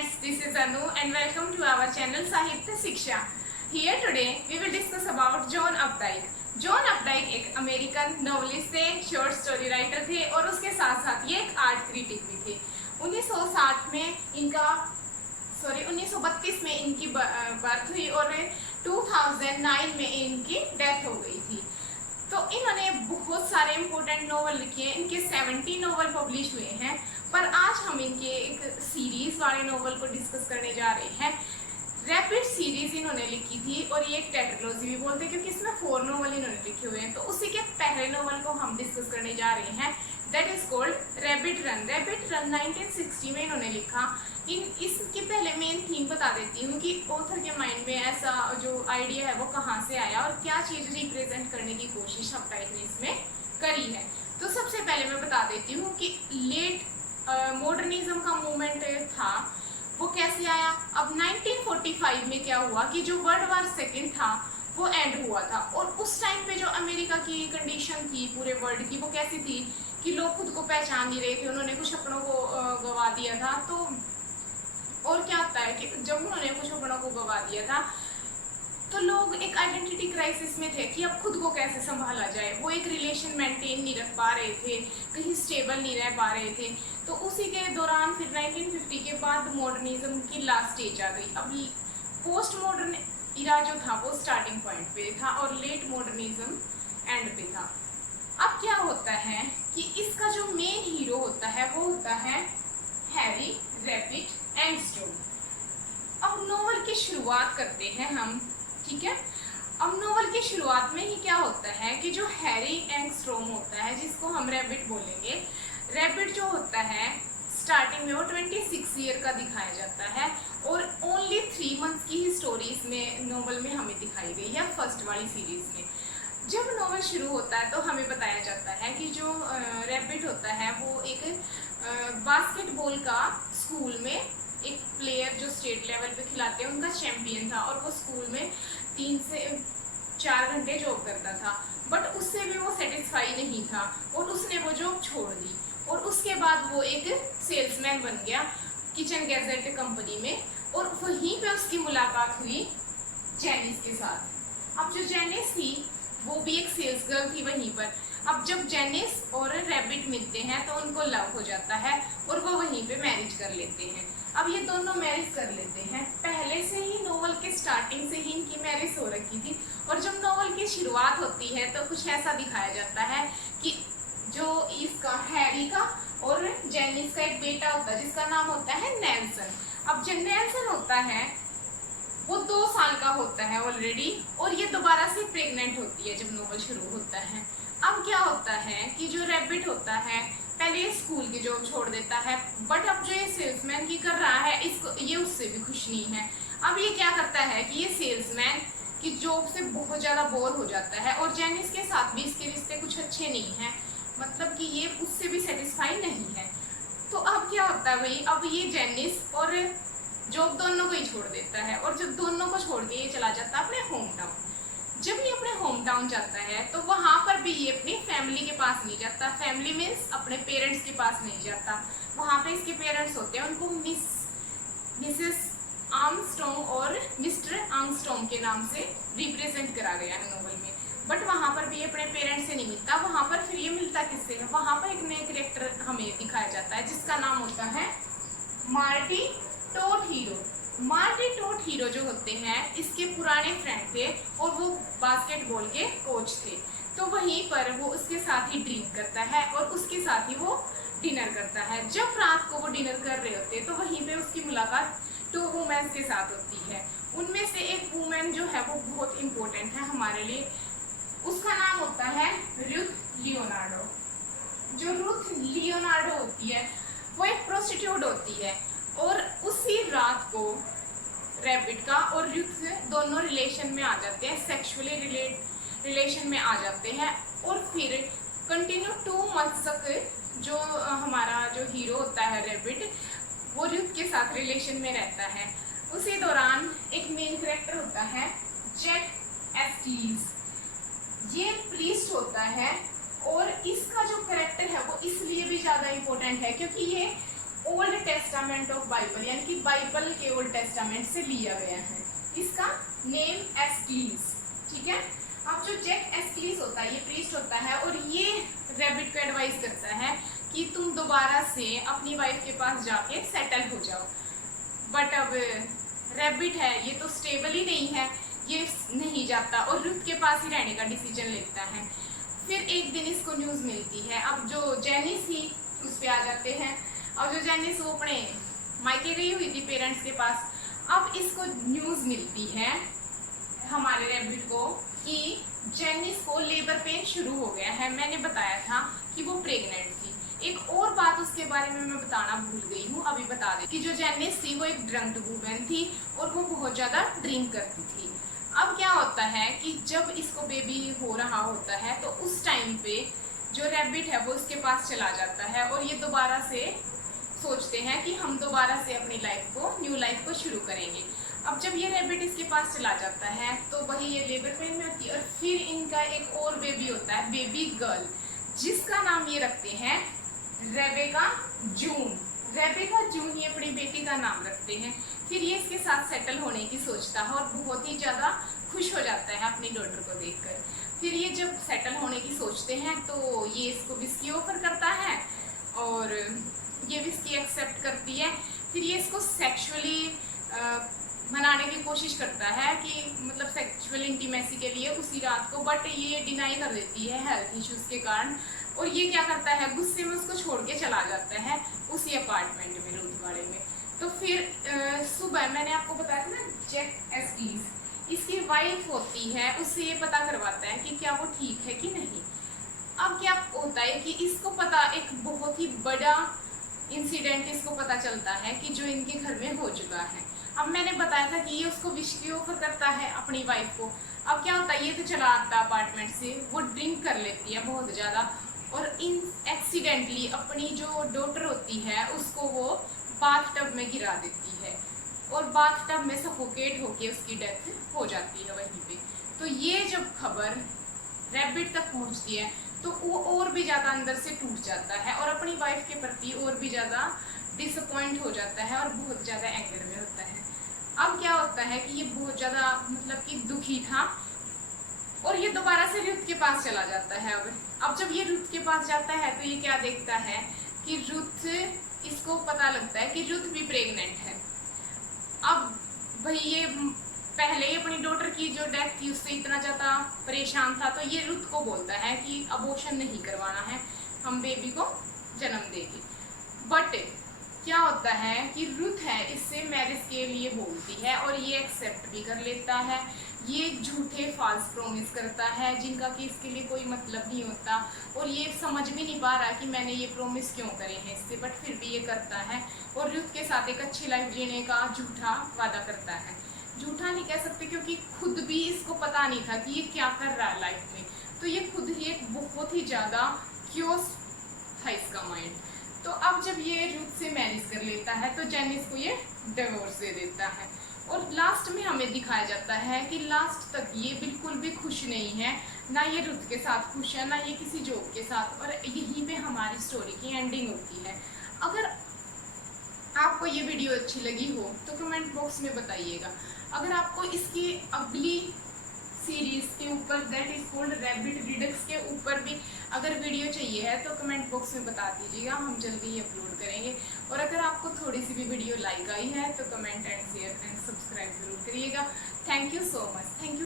friends, this is Anu and welcome to our channel Sahitya Shiksha. Here today we will discuss about John Updike. John Updike एक American novelist थे, short story writer थे और उसके साथ साथ ये एक आर्ट क्रिटिक भी थे। 1932 में इनकी बर्थ हुई और 2009 में इनकी डेथ हो गई थी। तो इन्होंने बहुत सारे इम्पोर्टेंट नॉवल लिखे हैं, इनके 70 नॉवल पब्लिश हुए हैं। पर आज हम इनके एक सीरीज वाले नॉवल को डिस्कस करने जा रहे हैं। रैपिड सीरीज इन्होंने लिखी थी और ये एक टेट्रालॉजी भी बोलते हैं क्योंकि इसमें 4 नॉवल इन्होंने लिखे हुए हैं। तो उसी के पहले नॉवल को हम डिस्कस करने जा रहे हैं, that is called rabbit run. Rabbit run 1960 में इन्होंने लिखा। इसकी पहले मेन थीम बता देती हूँ कि ऑथर के माइंड में ऐसा जो आइडिया है वो कहाँ से आया और क्या चीज़ रिप्रेजेंट करने की कोशिश अपडाइक ने इसमें करी है। तो सबसे पहले मैं बता देती हूँ कि लेट मॉडर्निज्म का मूवमेंट था वो कैसे आया। अब 1945 में क्या हुआ कि जो वर्ल्ड वार सेकेंड था वो एंड हुआ था और उस टाइम पे जो अमेरिका की कंडीशन थी पूरे वर्ल्ड की वो कैसी थी कि लोग खुद को पहचान नहीं रहे थे, उन्होंने कुछ अपनों को गवा दिया था। तो और क्या होता है कि जब उन्होंने कुछ अपनों को गवा दिया था तो लोग एक आइडेंटिटी क्राइसिस में थे कि अब खुद को कैसे संभाला जाए। वो एक रिलेशन मेंटेन नहीं रख पा रहे थे, कहीं स्टेबल नहीं रह पा रहे थे। तो उसी के दौरान फिर 1950 के बाद मॉडर्निज्म की लास्ट स्टेज आ गई। अब पोस्ट मॉडर्न इरा जो था वो स्टार्टिंग पॉइंट पे था और लेट मॉडर्निज्म एंड पे था। अब क्या होता है कि इसका जो मेन हीरो होता है वो होता है हैरी रैबिट एंगस्ट्रॉम। अब नॉवल की शुरुआत करते हैं हम, ठीक है। अब नॉवल की शुरुआत में ही क्या होता है कि जो हैरी एंगस्ट्रॉम होता है जिसको हम रैबिट बोलेंगे, रैबिट जो होता है स्टार्टिंग में वो 26 ईयर का दिखाया जाता है और ओनली 3 मंथ्स की ही स्टोरी इसमें नॉवल में हमें दिखाई गई है फर्स्ट वाली सीरीज में। जब नॉवल शुरू होता है तो हमें बताया जाता है कि जो रैबिट होता है वो एक बास्केटबॉल का स्कूल में एक प्लेयर जो स्टेट लेवल पे खिलाते हैं उनका चैंपियन था और वो स्कूल में 3 से 4 घंटे जॉब करता था। बट उससे भी वो सेटिस्फाई नहीं था और उसने वो जॉब छोड़ दी और उसके बाद वो एक सेल्समैन बन गया किचन गैजेट कंपनी में और वहीं पे उसकी मुलाकात हुई जेनिस के साथ। अब जो जेनिस थी वो भी एक सेल्स गर्ल थी वहीं पर। अब जब जेनिस और रैबिट मिलते हैं तो उनको लव हो जाता है और वो वहीं पे मैरिज कर लेते हैं। अब ये दोनों मैरिज कर लेते हैं, पहले से ही नॉवल के स्टार्टिंग से ही इनकी मैरिज हो रखी थी। और जब नॉवल की शुरुआत होती है तो कुछ ऐसा दिखाया जाता है कि जो इसका हैरी का और जेनिस का एक बेटा होता है जिसका नाम होता है नेल्सन। अब जो नेल्सन होता है वो 2 साल का होता है ऑलरेडी और ये दोबारा से प्रेग्नेंट होती है जब नॉवल शुरू होता है। अब क्या होता है कि जो रैबिट होता है पहले स्कूल की जॉब छोड़ देता है, बट अब जो ये सेल्समैन की कर रहा है इसको ये उससे भी खुश नहीं है। अब ये क्या करता है कि ये सेल्समैन की जॉब से बहुत ज़्यादा बोर हो जाता है और जेनिस के साथ भी इसके रिश्ते कुछ अच्छे नहीं हैं, मतलब कि ये उससे भी सेटिस्फाई नहीं है। तो अब क्या होता है भाई, अब ये जेनिस और जॉब दोनों को ही छोड़ देता है और जब दोनों को छोड़ के ये चला जाता है अपने होम टाउन। जब ये अपने होम टाउन जाता है तो वहाँ पर भी ये अपनी फैमिली के पास नहीं जाता। फैमिली मीन्स अपने पेरेंट्स के पास नहीं जाता। वहाँ पे इसके पेरेंट्स होते हैं, उनको मिसेस आर्मस्ट्रॉन्ग और मिस्टर आर्मस्ट्रॉन्ग के नाम से रिप्रेजेंट करा गया है नॉवल में। बट वहाँ पर भी ये अपने पेरेंट्स से नहीं मिलता। वहाँ पर फिर ये मिलता किससे है, वहाँ पर एक नए कैरेक्टर हमें दिखाया जाता है जिसका नाम होता है मार्टी टोट हीरो। मार्टी टोट हीरो जो होते हैं इसके पुराने फ्रेंड थे और वो बास्केटबॉल के कोच थे। तो वहीं पर वो उसके साथ ही ड्रिंक करता है और उसके साथ ही वो डिनर करता है। जब रात को वो डिनर कर रहे होते तो वहीं पे उसकी मुलाकात 2 वुमेन्स के साथ होती है। उनमें से एक वुमेन जो है वो बहुत इम्पोर्टेंट है हमारे लिए, उसका नाम होता है रुथ लियोनार्डो। जो रुथ लियोनार्डो होती है वो एक प्रोस्टिट्यूट होती है और उसी रात को रैबिट का और रुथ दोनों रिलेशन में आ जाते हैं, सेक्सुअली रिलेशन में आ जाते हैं और फिर कंटिन्यू 2 मंथ्स तक जो हमारा जो हीरो होता है रैबिट वो रुथ के साथ रिलेशन में रहता है। उसी दौरान एक मेन कैरेक्टर होता है जैक एस्टीज। ये प्रीस्ट होता है और इसका जो कैरेक्टर है वो इसलिए भी ज़्यादा इम्पोर्टेंट है क्योंकि ये ओल्ड टेस्टामेंट ऑफ बाइबल, यानी कि बाइबल के ओल्ड टेस्टामेंट से लिया गया है। इसका नेम एस्क्लीस, ठीक है। अब जो जैक एस्क्लीस होता है ये प्रीस्ट होता है और ये रैबिट को एडवाइस करता है कि तुम दोबारा से अपनी वाइफ के पास जाके सेटल हो जाओ। बट अब रैबिट है ये तो स्टेबल ही नहीं है, ये नहीं जाता और रुथ के पास ही रहने का डिसीजन लेता है। फिर एक दिन इसको न्यूज़ मिलती है। अब जो जेनिस थी उस पे आ जाते हैं। और जो जेनिस वो अपने मायके गई हुई थी पेरेंट्स के पास। अब इसको न्यूज़ मिलती है हमारे रैबिट को कि जेनिस को लेबर पेन शुरू हो गया है। मैंने बताया था कि वो प्रेग्नेंट थी। एक और बात उसके बारे में मैं बताना भूल गई हूँ, अभी बता दे कि जो जेनिस थी वो एक ड्रंक वूमेन थी और वो बहुत ज़्यादा ड्रिंक करती थी। अब क्या होता है कि जब इसको बेबी हो रहा होता है तो उस टाइम पे जो रैबिट है वो उसके पास चला जाता है और ये दोबारा से सोचते हैं कि हम दोबारा से अपनी लाइफ को, न्यू लाइफ को शुरू करेंगे। अब जब ये रैबिट इसके पास चला जाता है तो वही ये लेबर पेन में होती है और फिर इनका एक और बेबी होता है, बेबी गर्ल, जिसका नाम ये रखते हैं रेबेका जून। रेबेका जून ये अपनी बेटी का नाम रखते हैं। फिर ये इसके साथ सेटल होने की सोचता है और बहुत ही ज़्यादा खुश हो जाता है अपनी डॉटर को देखकर। फिर ये जब सेटल होने की सोचते हैं तो ये इसको विस्की ऑफर करता है और ये विस्की एक्सेप्ट करती है। फिर ये इसको सेक्सुअली मनाने की कोशिश करता है कि मतलब सेक्सुअल इंटीमेसी के लिए उसी रात को, बट ये डिनाई कर देती है हेल्थ इश्यूज के कारण। और ये क्या करता है, गुस्से में उसको छोड़ के चला जाता है उसी अपार्टमेंट में, रूथ वाले में। तो फिर सुबह मैंने आपको बताया था ना जैक एस्क्लीस, इसकी वाइफ होती है, उससे ये पता करवाता है कि क्या वो ठीक है कि नहीं। अब क्या होता है कि इसको पता, एक बहुत ही बड़ा इंसिडेंट इसको पता चलता है कि जो इनके घर में हो चुका है। अब मैंने बताया था कि ये उसको विस्की ऑफर करता है अपनी वाइफ को। अब क्या होता है, ये तो चला आता है अपार्टमेंट से, वो ड्रिंक कर लेती है बहुत ज़्यादा और इन एक्सीडेंटली अपनी जो डॉटर होती है उसको वो बाथटब में गिरा देती है और बाथटब में सफोकेट होके उसकी डेथ हो जाती है वहीं पे। तो ये जब खबर रैबिट तक पहुंचती है तो वो और भी ज़्यादा अंदर से टूट जाता है और अपनी वाइफ के प्रति और भी ज़्यादा डिसअपॉइंट हो जाता है और बहुत ज़्यादा एंगर में होता है। अब क्या होता है कि ये बहुत ज़्यादा मतलब कि दुखी था और ये दोबारा से रुथ के पास चला जाता है। अब जब ये रुथ के पास जाता है तो ये क्या देखता है कि रुथ, इसको पता लगता है कि रुथ भी प्रेग्नेंट है। अब भाई ये पहले ही अपनी डॉटर की जो डेथ थी उससे इतना ज़्यादा परेशान था तो ये रुथ को बोलता है कि अबॉर्शन नहीं करवाना है, हम बेबी को जन्म देगी। बट क्या होता है कि रुथ है इससे मैरिज के लिए बोलती है और ये एक्सेप्ट भी कर लेता है। ये झूठे फॉल्स प्रॉमिस करता है जिनका कि इसके लिए कोई मतलब नहीं होता और ये समझ भी नहीं पा रहा कि मैंने ये प्रॉमिस क्यों करे हैं इससे, बट फिर भी ये करता है और रुथ के साथ एक अच्छी लाइफ जीने का झूठा वादा करता है। झूठा नहीं कह सकते क्योंकि खुद भी इसको पता नहीं था कि ये क्या कर रहा है लाइफ में, तो ये खुद ही एक बहुत ही ज़्यादा क्योस था इसका माइंड। तो अब जब ये रुथ से मैरिज कर लेता है तो जेनिस को ये डिवोर्स दे देता है और लास्ट में हमें दिखाया जाता है कि लास्ट तक ये बिल्कुल भी खुश नहीं है, ना ये रुथ के साथ खुश है ना ये किसी जॉब के साथ, और यहीं पे हमारी स्टोरी की एंडिंग होती है। अगर आपको ये वीडियो अच्छी लगी हो तो कमेंट बॉक्स में बताइएगा। अगर आपको इसकी अगली सीरीज के ऊपर, that is called rabbit Redux के ऊपर भी अगर वीडियो चाहिए है तो कमेंट बॉक्स में बता दीजिएगा, हम जल्दी ही अपलोड करेंगे। और अगर आपको थोड़ी सी भी वीडियो लाइक आई है तो comment and share and subscribe जरूर करिएगा। Thank you so much. Thank you.